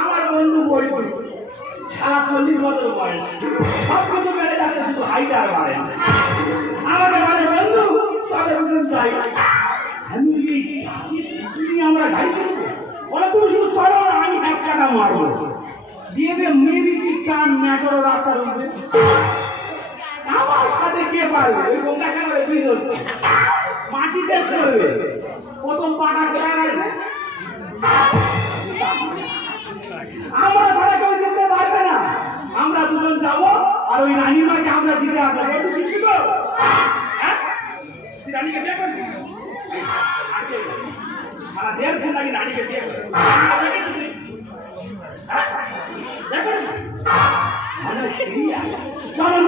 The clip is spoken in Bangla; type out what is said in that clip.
আমার বন্ধু বই বই 40 বছর বয়স সব কিছু বেড়ে যাচ্ছে, শুধু হাইট আর বাড়ে। আমাকে বলে বন্ধু তবে যাই তুমি আমরা গাড়ি কিনবো বলে তুমি শুধু চলো, আমি 1 টাকা মারবো দিয়ে দিয়ে মেরিটি চান ম্যাটোর রাস্তার মধ্যে। আমার সাথে কে পারবে? ওই কোনটা কেন মাটিতে চলবে। প্রথম পাটা কোথায় আছে? আমরা ছাড়া কেউ যেতে পারবে না। আমরা দুজন যাবো আর ওই রানীর মাকে আমরা দিতে আসবো। রানীকে বিয়ে করবি? সারা 1.5 ঘন্টা নাকি রানীকে বিয়ে করবি? চলো